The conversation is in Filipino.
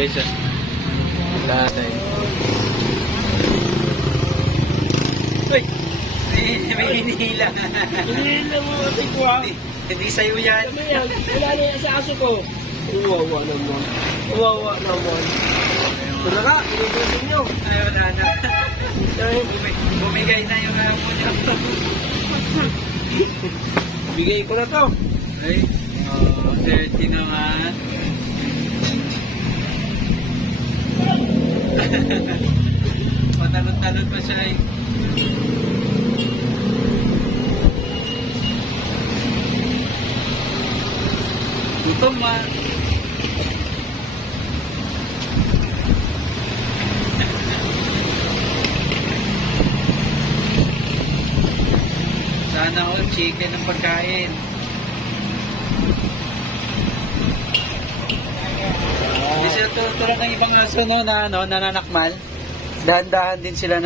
guys. Tatay. Uy! May hinihila. Hinihila mo natin ko ha. Hindi sa'yo yan. Ano yan? Wala na yan sa aso ko. Uwawa naman. Uwawa naman. Wala ka, inubusin nyo. Ay, wala na. Bumigay na yung apo niya. Bigay ko na to. Ay, 30 na nga. Patalon-talon pa siya eh. Gutom ma. Sana all chicken ang pagkain. Hindi sila tutulad ng ibang aso no, na nananakmal. Dahan-dahan din sila